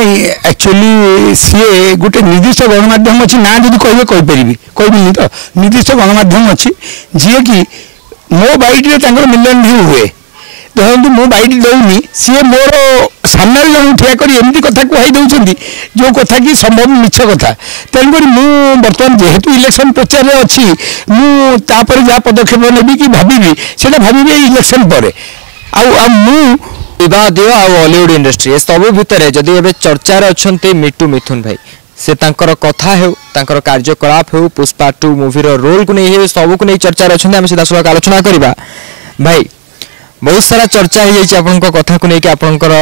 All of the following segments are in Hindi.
नहीं एक्चुअली सी गोटे निर्दिष्ट गणमाध्यम अच्छी ना जब कहे कहबिनी तो निर्दिष्ट गणमाध्यम अच्छी जी कि मो बैट मिलियन व्यू हुए देखो मो बैट दौनी सी मोर सामने जन ठिया कर एमती कथा कही दौरान जो कथा कि संभव मिछ कथा तेणुक बर्तमान जेहेतु इलेक्शन प्रचार अच्छी मुझे जहाँ पदक्षेप नेबी कि भावी से भावी इलेक्शन पर विवादीय हॉलीवुड इंडस्ट्री सब भितर जदि एबे चर्चार अच्छा मिट्टू मिथुन भाई से तांकर कथा हो तांकर कार्यकलाप हो पुष्पा 2 मूवी रोल को नहीं सब को नहीं चर्चार अच्छा आम सीधा सड़क आलोचना करवा भाई बहुत सारा चर्चा हो जाए आपण कथा को लेकिन आपणकर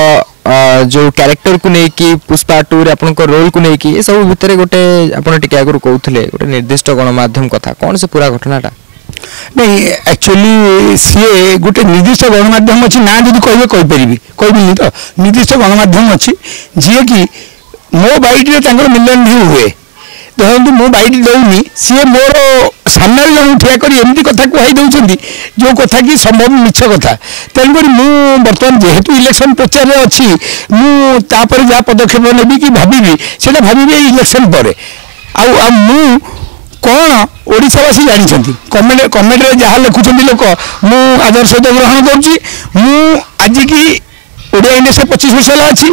जो कैरेक्टर को लेकिन पुष्पा 2 रे आपण रोल को लेकिन ये सब भितर गोटे आपड़ टे आगु कहते गोटे निर्दिष्ट गणमाध्यम कथा कौन से पूरा घटनाटा नहीं एक्चुअली सी गोटे निर्दिष्ट गणमाध्यम अच्छी ना जब कहे कहबिनी तो निर्दिष्ट गणमाध्यम अच्छी जी कि मो बैट मिलियन व्यू हुए देखो मो बैट दौनी सी मोर सामने जन ठिया कर एमती कथा कही दौरान जो कथा कि संभव मिछ कथा तेणुक बर्तमान जेहेतु इलेक्शन प्रचार अच्छी मुझे जहाँ पदक्षेप नेबी कि भावी से भावी इलेक्शन पर कौन ओडावासी जानते कमेंट जहाँ लिखुं लोक मु आदर सहित ग्रहण करुँच आज की ओडिया इंडस्ट्री 25 वर्ष अच्छी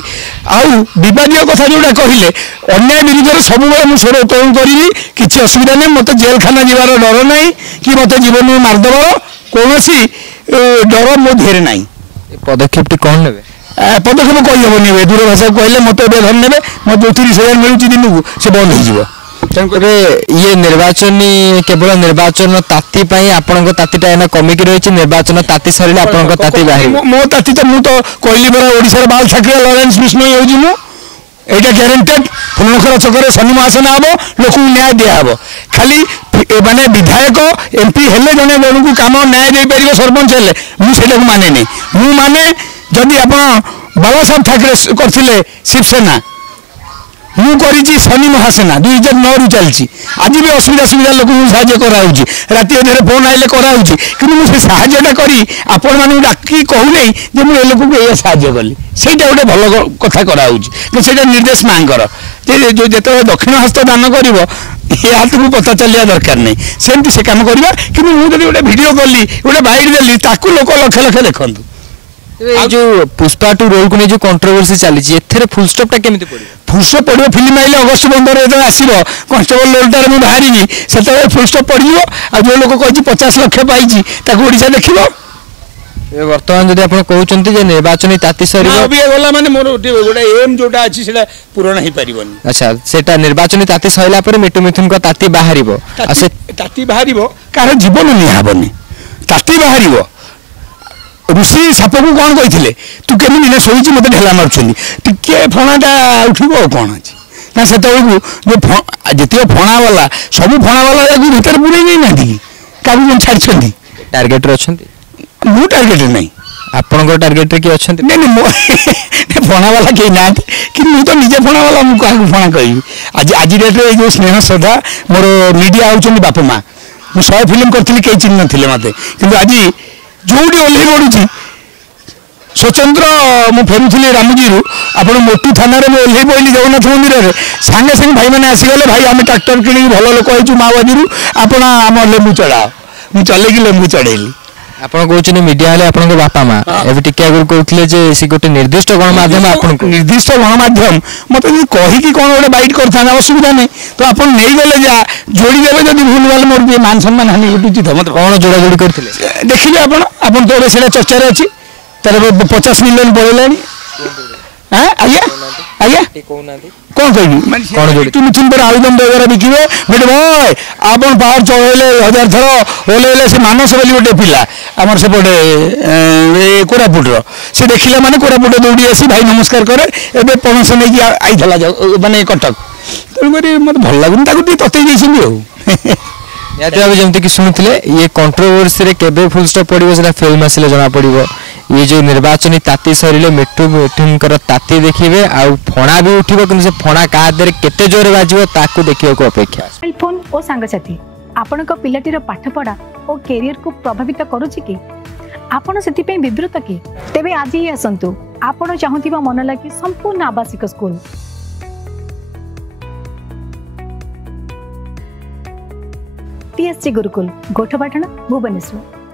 आवादीय कथा जोड़ा कहले अन्याय विरुद्ध सब मुझे स्वर उत्तोलन करी किसी असुविधा नहीं मत जेल खाना जीवार डर ना कि मत जीवन में मारदेवर कौन डर मो धेर ना पदक्षेप कौन ने पदक्षेप कहीहबनी दूर भाषा कहले मत धन ने मत 30,000 मिलूँ दिन को से बंद हो ये निर्वाचन केवल निर्वाचन ताती आपण तातीटा एना कमिक रही निर्वाचन ताती सर आपण ताती बाहर मो ताती तो मुझे कहली परा ओडिशा बाल ठाकरे लॉरेंस बिश्नोई होउची मु एटा ग्यारंटेड फुलनखर चक्कर शनि महासन हम लोक न्याय दिहब खाली माने विधायक एमपी हेले जने जन को काम न्याय दे पारिबो सरपंच हेले मुझे माने नहीं मु माने जदि आपण बाबा साहब ठाकरे करथिले शिवसेना मुझे शनि महासेना 2009 रु चलती आज भी असुविधा सुविधा लोक साहय कराऊँगी राति अधे फोन आइले कराऊँगी कि मुझे साहयटा करी आपण मानू डाकी कहूना जे मुझे लोक को ये साहय कली से गोटे भल कथा कराऊँगी से निर्देश मांगर जो जो दक्षिण हस्त दान कर हाथ को पता चलिया दरकार नहीं सेमती से कम करवा कि मुझे गोटे भिड कली गोटे बैठ देली लोक लक्ष लक्ष देखूँ जो पुष्पा 2 रोल को नहीं जो कंट्रोवर्सी चली फुल स्टॉप टा केमिति पड़े फुल स्टॉप पड़ो फिल्म आइले अगस्त 15 जो आसो कन्स्टेबल रोलटार मुझे बाहरी से फुल स्टॉप पड़ो आ जो लोक कही 50 लाख पाई ओडिशा देख बर्तमान जब आप कहते निर्वाचन ताती सर गला माने मोर गोटे एम जोटा अच्छी से पूरण हो पार अच्छा से निर्वाचन ताती सरला मिट्टू मिथुन को ताती बाहर ताती बाहर कार जीवन निहाबनी ताती बाहर ऋषि साप को कौन कही तू केमी शोची मत ढेला मार्चुं टे फणाटा उठब कौन अच्छी ना से जो जित फणा वाला सब फणा वाला भितर बुड़े नहीं कि क्या छाड़ी टार्गेट अच्छा मु टार्गेट नहीं आपन टार्गेट किए अच्छा नहीं नहीं फणा वाला कहीं ना कि तो निजे फणा वाला मुझे क्या फणा कह आज डेट्रे जो स्नेह श्रद्धा मोर मीडिया होती बापा माँ मुझे 100 फिल्म करी कहीं चिन्ह नी मत कि आज जोटी ओह्ल पड़ू स्वतंत्र मु फेरुली रामजी आप मोटू थाना ओह्ल पड़ी जगन्नाथ मंदिर में सांगे सांगे भाई मैंने आसीगले भाई आम ट्राक्टर कि भल लोक हो माओवादी आप लेंबू चढ़ाओ मुझे चलैक लेंबू चढ़ेली आप कहते मीडिया वाले आप बापा माँ एवं टी आगे कहते गोटे निर्दिष्ट गणमाध्यम आप निर्दिष्ट गणमाध्यम मत कहीकि कौन गोटे बैट करता असुविधा नहीं तो आप नहीं गले जा जोड़ीदेवे जब भूल भाल मोर मान सम्मान हानि घटुची तो मत कौन जोड़ा जोड़ी करते देखिए आप तो से चर्चा अच्छी तार 50 मिलियन पड़ेगा आज्ञा आज्ञा कौन कह मिथुन पर आवेदन वगैरह बिके बेटे भाई आप पावर चढ़े 1000 थर ओल्ले से मानस बोली गोटे पिला आमर सेपटे कोरापुटर से देखला माने कोरापुट दौड़ी आसी भाई नमस्कार करे एबे पणस नहीं आई माने कटक तेणुक मत भल लगुनि तते जमती कि शुणुले ये कंट्रोवर्सी केबे फुल स्टॉप पड़ो से फिल्म आसिले जना पड़ो ये जो निर्वाचन ताती सर मिट्टू मिठुन ताती देखिए आ फणा भी उठिबो कि फणा का दर केते जोर बाजिबो ताकू देखियो को अपेक्षा मोबाइल फोन और सांगसाथी आपण को पिलाटीर पाठपढ़ा और कैरियर को प्रभावित करूची कि आपण से विवृत कि तेबे आज ही आसतु आपण चाहूथिबा मन लगी संपूर्ण आवासिक स्कूल TSG गुरुकुल गोठपाटण भुवनेश्वर।